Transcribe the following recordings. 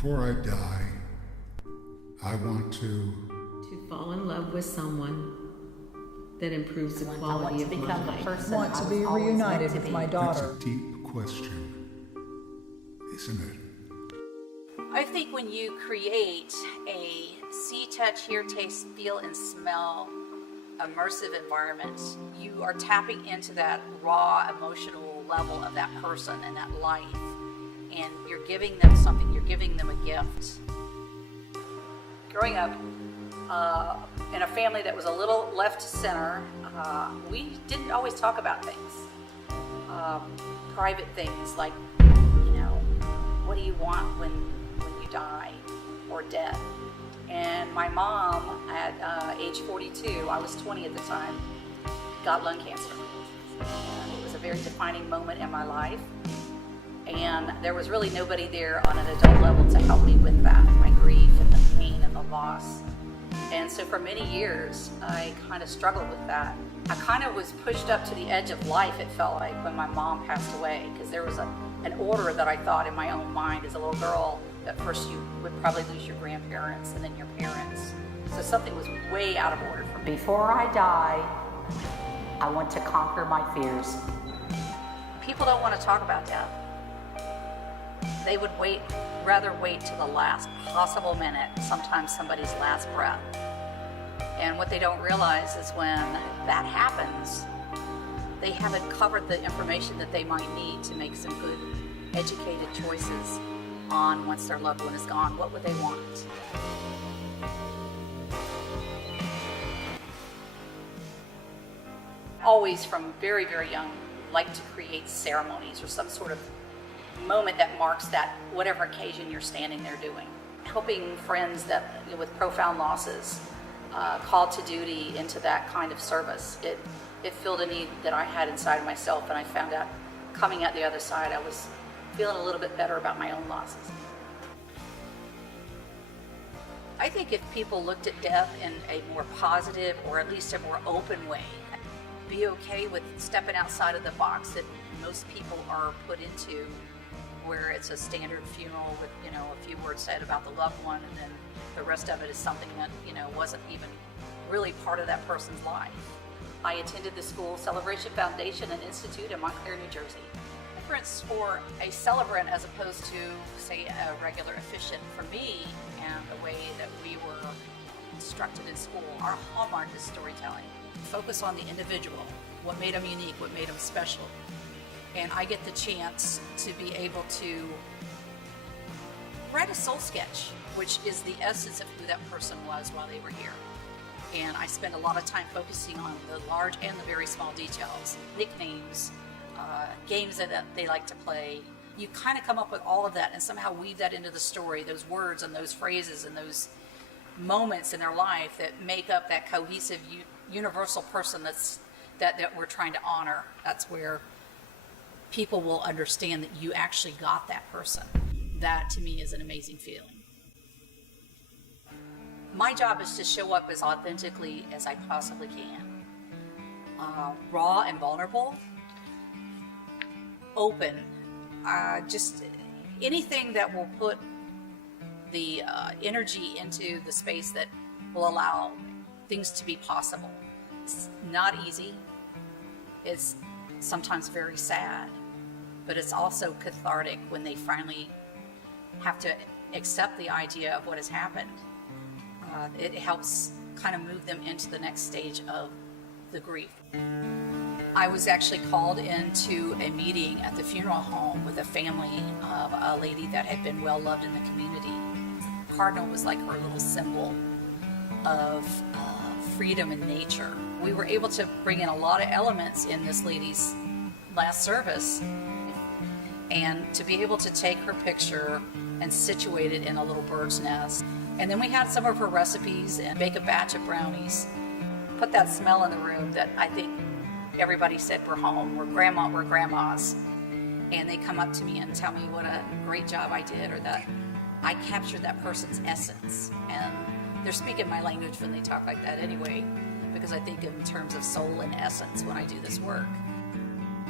Before I die, I want to fall in love with someone that improves the quality of my life. I want to be reunited with my That's daughter. a deep question, isn't it? I think when you create a see, touch, hear, taste, feel, and smell immersive environment, you are tapping into that raw emotional level of that person and that life, and you're giving them something, you're giving them a gift. Growing up in a family that was a little left to center, we didn't always talk about things, private things like, what do you want when you die or death? And my mom at age 42, I was 20 at the time, got lung cancer. And it was a very defining moment in my life. And there was really nobody there on an adult level to help me with that, my grief and the pain and the loss. And so for many years, I kind of struggled with that. I kind of was pushed up to the edge of life, it felt like, when my mom passed away, because there was an order that I thought in my own mind as a little girl that first you would probably lose your grandparents and then your parents. So something was way out of order for me. Before I die, I want to conquer my fears. People don't want to talk about death. They would rather wait to the last possible minute, sometimes somebody's last breath. And what they don't realize is when that happens, they haven't covered the information that they might need to make some good, educated choices on once their loved one is gone. What would they want? Always from very, very young, like to create ceremonies or some sort of moment that marks that whatever occasion you're standing there doing. Helping friends that with profound losses, called to duty into that kind of service. It filled a need that I had inside myself, and I found out coming out the other side, I was feeling a little bit better about my own losses. I think if people looked at death in a more positive, or at least a more open way, be okay with stepping outside of the box that most people are put into, where it's a standard funeral with, a few words said about the loved one, and then the rest of it is something that, wasn't even really part of that person's life. I attended the school Celebration Foundation and Institute in Montclair, New Jersey. The difference for a celebrant as opposed to, say, a regular officiant, for me, and the way that we were instructed in school, our hallmark is storytelling. Focus on the individual, what made them unique, what made them special. And I get the chance to be able to write a soul sketch, which is the essence of who that person was while they were here. And I spend a lot of time focusing on the large and the very small details, nicknames, games that they like to play. You kind of come up with all of that and somehow weave that into the story, those words and those phrases and those moments in their life that make up that cohesive, universal person that we're trying to honor. That's where people will understand that you actually got that person. That to me is an amazing feeling. My job is to show up as authentically as I possibly can. Raw and vulnerable, open, just anything that will put the energy into the space that will allow things to be possible. It's not easy. It's sometimes very sad, but it's also cathartic when they finally have to accept the idea of what has happened. It helps kind of move them into the next stage of the grief. I was actually called into a meeting at the funeral home with a family of a lady that had been well loved in the community. Cardinal was like her little symbol of freedom and nature. We were able to bring in a lot of elements in this lady's last service, and to be able to take her picture and situate it in a little bird's nest. And then we had some of her recipes and bake a batch of brownies. Put that smell in the room that I think everybody said we're home, we're grandmas. And they come up to me and tell me what a great job I did, or that I captured that person's essence. And they're speaking my language when they talk like that anyway, because I think in terms of soul and essence when I do this work.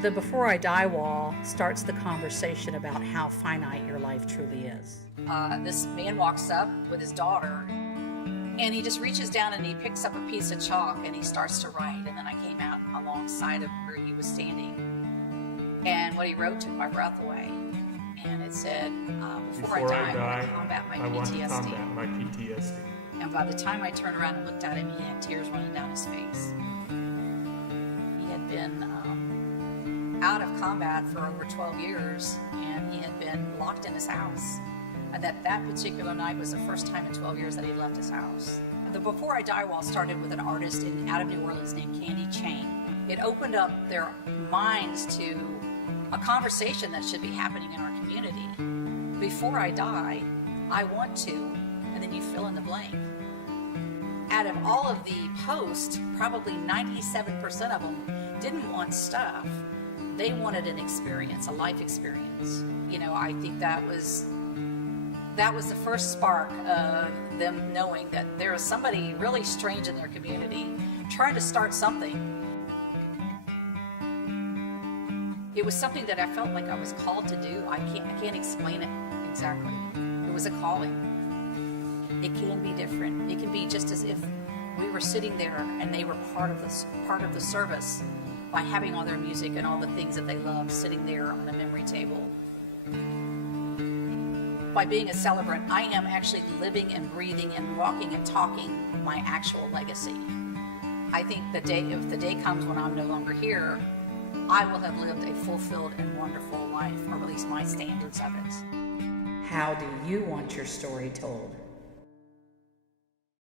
The Before I Die wall starts the conversation about how finite your life truly is. This man walks up with his daughter, and he just reaches down and he picks up a piece of chalk and he starts to write. And then I came out alongside of where he was standing, and what he wrote took my breath away. And it said, before I die, I want to combat my PTSD. And by the time I turned around and looked at him, he had tears running down his face. He had been out of combat for over 12 years, and he had been locked in his house. And that particular night was the first time in 12 years that he left his house. The Before I Die wall started with an artist out of New Orleans named Candy Chain. It opened up their minds to a conversation that should be happening in our community. Before I die, I want to, and then you fill in the blank. Out of all of the posts, probably 97% of them didn't want stuff. They wanted an experience, a life experience. You know, I think that was the first spark of them knowing that there is somebody really strange in their community trying to start something. It was something that I felt like I was called to do. I can't explain it exactly. It was a calling. It can be different. It can be just as if we were sitting there and they were part of the service by having all their music and all the things that they love sitting there on the memory table. By being a celebrant, I am actually living and breathing and walking and talking my actual legacy. I think if the day comes when I'm no longer here, I will have lived a fulfilled and wonderful life, or at least my standards of it. How do you want your story told?